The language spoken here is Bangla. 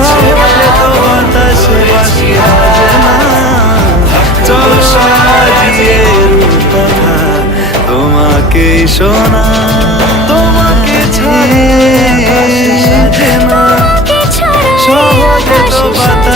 শহরে তো বাতাসে বাঁশি বাজে না। চলো সাজিয়ে রূপকথা তোমাকেই শোনা। তোমাকে ছাড়া আকাশ সাজে না, শহরে তো বাতাসে